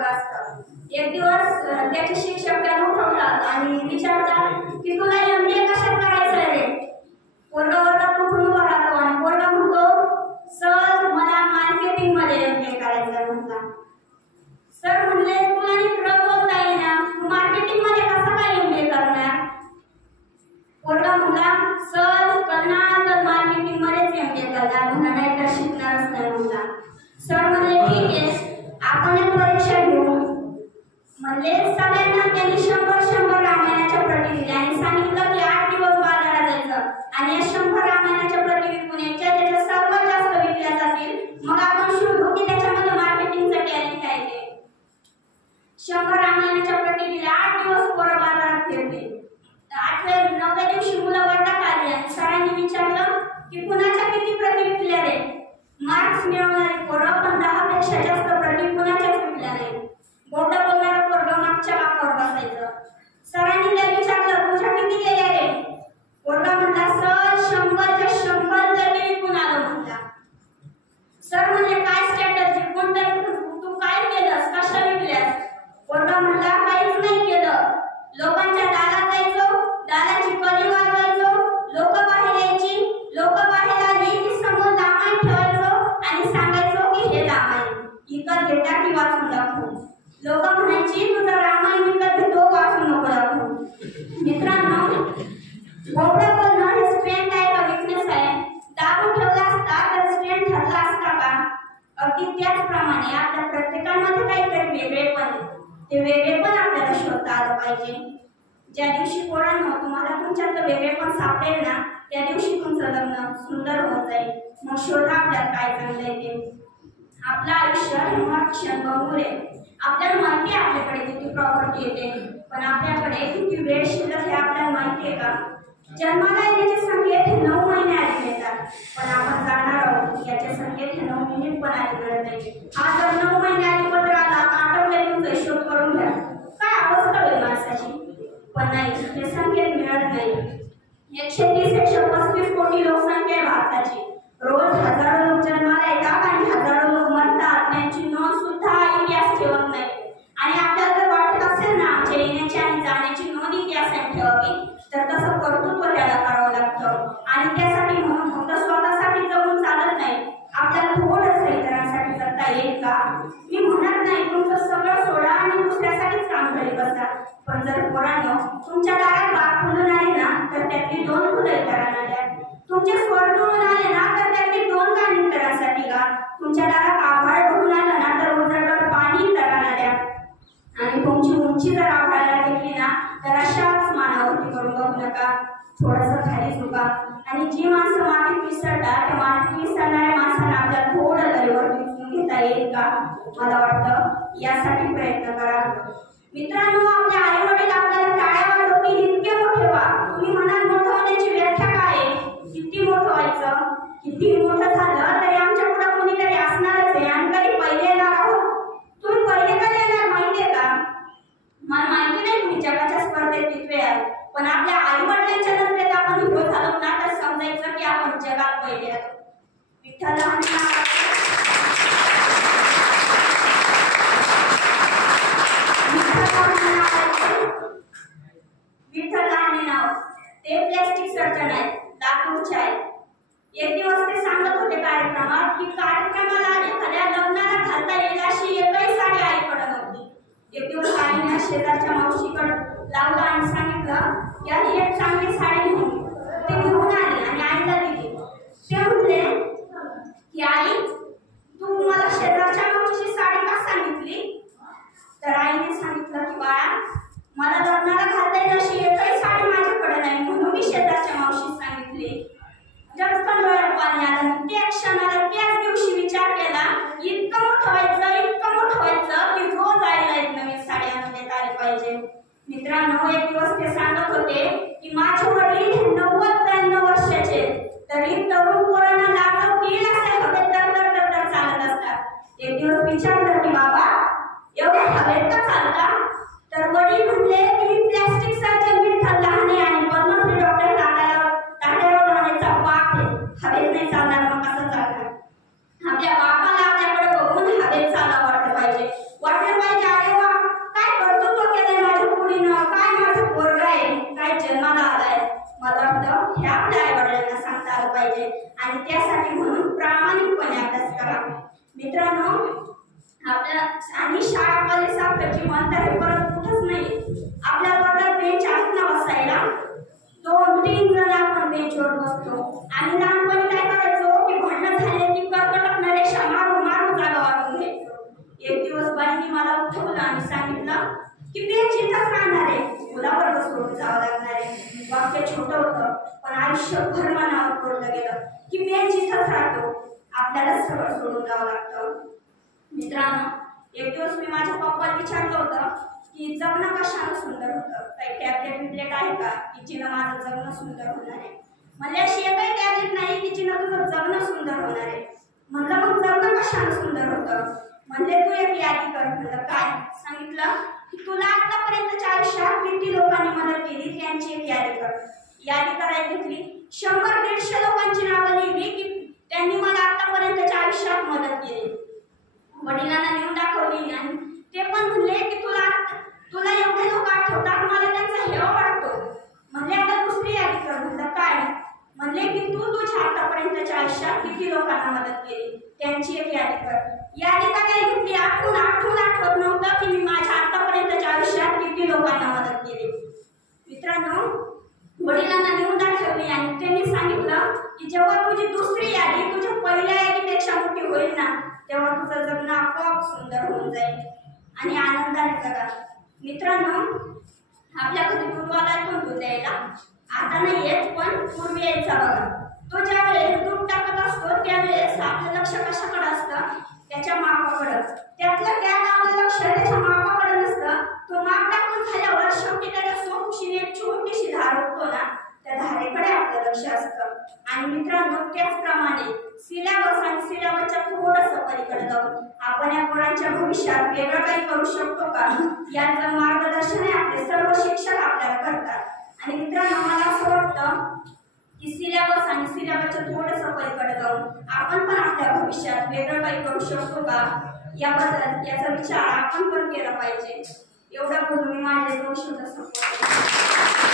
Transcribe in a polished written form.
वर्ग असतं. एक दिवस त्याचे शिक्षक त्याला उठवतात आणि विचारतात की तुला MBA कशात करायचं रे? वर्गात उठून उभा राहतो आणि वर्ग म्हणतो सर मला मार्केटिंग मध्ये MBA करायचं म्हटला. सर म्हणले तुला नीट बोलता येईना, तू मार्केटिंग मध्ये कसं काय MBA करणार? वर्ग म्हणला सर करणार तर मार्केटिंग मध्येच MBA करणार, म्हणा नाही तर शिकणारच नाही म्हणला. सर म्हणले ठीक आहे आपण एक परीक्षा घेऊ. म्हणले सगळ्यांना त्यांनी 100 रामायणाच्या प्रती दिल्या आणि सांगितलं की 8 दिवस बाजारात जायचं आणि या 100 रामायणाच्या प्रती विकून याच्या ज्याच्या सर्वात जास्त विकल्या जातील मग आपण शोधू की त्याच्यामध्ये मार्केटिंगचं टॅलेंट आहे ते. 100 रामायणाच्या प्रती दिल्या. 8 दिवस पोरं बाजारात फिरले. 9व्या दिवशी मुलं वर्गात आली आणि सरांनी विचारलं की कुणाच्या किती प्रती विकल्या रे? मार्क्स मिळवणारे पोरं पण 10 पेक्षा जास्त प्रती कुणाच्याच विकल्या नाही. बोर्ड बोलणारं पोरगं मागच्या बाकावर बसायचं. सरांनी त्याला विचारलं तुझ्या किती गेल्या रे? पोरगा म्हणला सर 100च्या 100 प्रती विकून आलो म्हणला. सर म्हणले काय स्ट्रॅटेजी, कोणतं तू काय केलंस, कशा विकल्यास? पोरगा म्हणला काहीच नाही केलं. लोकांच्या दारात जायचो, दाराची कडी वाजवायचो, लोक बाहेर यायची, लोक बाहेर आली की समोर दामाई ठेवायचो आणि सांगायचो की हे दामाई विकत घेता की वाचून दाखवू. लोक म्हणायची तुझा रामायण विकत घेतो वाचू नको दाखवू. मित्रांनो बोबडं बोलणं हे स्ट्रेंथ आहे का विकनेस आहे? दाबून ठेवला असता तर स्ट्रेंथ ठरला असता का? अगदी त्याचप्रमाणे आपल्या प्रत्येकामध्ये काहीतरी वेगळेपण, ते वेगळेपण आपल्याला शोधता आलं पाहिजे. ज्या दिवशी पोरांनो तुम्हाला तुमच्यातलं वेगळेपण सापडेल ना त्या दिवशी तुमचं लग्न सुंदर होत जाईल. मग शोधा आपल्यात काय चांगलं आहे ते. आपलं आयुष्य हे क्षण बघून आहे. आपल्याला माहिती आहे आपल्याकडे किती प्रॉपर्टी येते पण आपल्याकडे किती वेळ शिल्लक हे आपल्याला माहिती आहे का? जन्माला येण्याचे संकेत हे 9 महिने आधी मिळतात पण आपण जाणार आहोत याचे संकेत हे 9 मिनिट पण आधी मिळत नाही. हा जर 9 महिने आधी पत्र आला तर आठवले तुमचा हिशोब करून घ्या काय अवस्था होईल माणसाची. पण नाही हे संकेत मिळत नाही. 130-135 कोटी लोकसंख्या आहे भारताची. रोज हजारो लोक जन्माला येतात आणि हजारो लोक मरतात. त्यांची नोंद सुद्धा इतिहास ठेवत नाही. आणि आपल्याला जर वाटत असेल ना आमच्या येण्याची आणि जाण्याची नोंद इतिहासाने ठेवावी तर तसं कर्तृत्व त्याला करावं लागतं. आणि त्यासाठी म्हणून फक्त स्वतःसाठी जगून चालत नाही. आपल्याला थोडंसं इतरांसाठी जगता येईल का? मी म्हणत नाही तुमचं सगळं सोडा आणि दुसऱ्यासाठीच काम करीत बसा. पण जर पोरांनो तुमच्या दारात बाग फुलून आली ना तर त्यातली 2 फुलं इतरांना द्या. तुमचे स्वर जुळून आले ना तर त्यातली 2 गाणी इतरांसाठी गा. तुमच्या दारात आभाळ भरून आलं ना तर उजळवर पाणी इतरांना द्या. आणि तुमची उंची जर आभाळाला टेकली ना तर अशाच मानावरती करून बघू नका. थोडंसं खाली झुका. आणि जी माणसं मातीत मिसळतात त्या मातीत मिसळणाऱ्या माणसांना आपल्याला थोडं तरी वरती उचलून घेता येईल का? मला वाटतं यासाठी प्रयत्न करा. मित्रांनो आपल्या आई वडील आपल्याला टाळ्या वाजवतील इतके मोठे व्हा. तुम्ही म्हणाल मोठं होण्याची व्याख्या काय आहे? किती मोठं व्हायचं? किती मोठं झालं तरी आमच्या पुढे कोणीतरी असणारच आहे आणि कधी पहिले येणार आहोत. तुम्ही पहिले कधी येणार माहितीये का? मला माहिती नाही तुम्ही जगाच्या स्पर्धेत किती आहे पण आपल्या आई वडिलांच्या नजरेत आपण हिरो झालो ना तर समजायचं की आपण जगात पहिले आहोत. विठ्ठल लहाने नाव ते प्लॅस्टिक सर्जन आहेत, लातूरचे आहेत. एक दिवस ते सांगत होते कार्यक्रमात की कार्यक्रमाला एखाद्या लग्नाला घालता येईल अशी एकही साडी आईकडे नव्हती. एक दिवस आईने शेजारच्या मावशीकडे लावलं आणि सांगितलं की आधी एक चांगली साडी घेऊन ते घेऊन आली आणि आईला दिली. ते म्हणले की आई तू मला शेजारच्या मावशीची साडी का सांगितली? तर आईने सांगितलं की बाळा मला लग्नाला घालता येईल अशी एकही साडी माझ्याकडे नाही म्हणून मी शेजारच्या मावशीस सांगितली. जगभर डोळ्यात पाणी आलं. त्या क्षणाला त्याच दिवशी विचार केला इतकं मोठं व्हायचं की रोज आईला एक नवीन साडी आणून देता आली पाहिजे. मित्रांनो एक दिवस ते सांगत होते की माझे वडील 90-92 वर्षाचे तरी तरुण पोरांना लाजवतील असे हवेत तर चालत असतात. एक दिवस विचारलं की बाबा एवढे हवेत का चालता? तर वडील म्हणले की मी प्लॅस्टिक सर्जन विठ्ठल लहाने आणि पद्मश्री डॉक्टर तात्याराव लहानेचा बाप आहे. हवेत नाही चालणार मग कसं चालणार? आपल्या बापाला आपल्याकडे बघून हवेत चालावं वाटलं पाहिजे. वडील पाहिजे, अरे वा काय कर्तृत्व केलंय माझ्या मुलीनं, काय माझं पोरगा आहे, काय जन्माला आलाय. मला वाटतं हे आपल्या आई वडिलांना सांगता आलं पाहिजे आणि त्यासाठी म्हणून प्रामाणिकपणे अभ्यास करा. मित्रांनो, आपल्या आणि शाळा कॉलेज सारखी म्हणता हे परत कुठंच नाही. आपल्या वर्गात बेंच आहेत ना बसायला, 2-3 जण आपण बेंचवर बसतो आणि लहानपणी काय करायचो की भांडण झाले की कर्कटक रेषा मारून मारून जागा वाढून घ्यायचो. एक दिवस बाईंनी मला उठवलं आणि सांगितलं की बेंच इथंच राहणार आहे, तुला वर्ग सोडून जावं लागणार आहे. वाक्य छोटं होतं पण आयुष्यभर मनावर कोरलं गेलं की बेंच इथंच राहतो, आपल्याला सगळं सोडून जावं लागतं. मित्रांनो, एक दिवस मी माझ्या पप्पाला विचारलं होतं की जगणं कशानं सुंदर होतं, काही टॅबलेट बिबलेट आहे का की जिनं माझं जगणं सुंदर होणार आहे. म्हणजे अशी एकही टॅबलेट नाही की जिनं तुझं जगणं सुंदर होणार आहे. म्हणलं मग जगणं कशानं सुंदर होतं. म्हणजे तू एक यादी कर. म्हणलं काय. सांगितलं की तुला आतापर्यंतच्या आयुष्यात किती लोकांनी मदत केली त्यांची एक यादी कर. यादी करायला घेतली, 100-150 लोकांची नावं लिहिली की त्यांनी मला आतापर्यंतच्या आयुष्यात मदत केली. वडिलांना लिहून दाखवली आणि ते पण म्हणले की तुला एवढे लोक आठवतात, मला त्यांचा हेवा वाटतो. म्हणले आता दुसरी यादी कर. म्हणलं काय. म्हणले की तू तुझ्या आतापर्यंतच्या आयुष्यात किती लोकांना मदत केली त्यांची एक यादी कर. यादी का काय घेतली, आठवून आठवत नव्हतं की मी माझ्या आतापर्यंतच्या आयुष्यात किती लोकांना मदत केली. मित्रांनो, वडिलांना लिहून दाखवली आणि त्यांनी सांगितलं की जेव्हा तुझी दुसरी यादी तुझ्या पहिल्या यादीपेक्षा मोठी होईल ना, तेव्हा तुझं जगणं आपोआप सुंदर होऊन जाईल आणि आनंदाने जगा. मित्रांनो, आपल्या घरी दूध आला तो दूध द्यायला, आता नाही येत पण पूर्वी यायचा बघा. तो ज्या वेळेस दूध टाकत असतो त्यावेळेस आपलं लक्ष कशाकडे असतं, त्याच्या मापाकडं. त्यातलं त्या गावाचं लक्ष त्याच्या मापाकडे नसतं. तो माप टाकून झाल्यावर शेवटी त्याच्या सोपशीने एक छोटीशी धार उठतो ना, त्या धारेकडे आपलं लक्ष असतं. आणि मित्रांनो, त्याचप्रमाणे सिलेबस आणि सिलेबसच्या थोडंसं पलीकडे जाऊन आपण या पोरांच्या भविष्यात वेगळं काही करू शकतो का, याचं मार्गदर्शन आपले सर्व शिक्षक आपल्याला करतात. आणि मित्रांनो, मला असं वाटतं की सिलेबस आणि सिलेबसच्या थोडंसं पलीकडे जाऊन आपण पण आपल्या भविष्यात वेगळं काही करू शकतो का, याचा विचार आपण पण केला पाहिजे. एवढं बोलून मी माझे 2 शब्द संपवतो.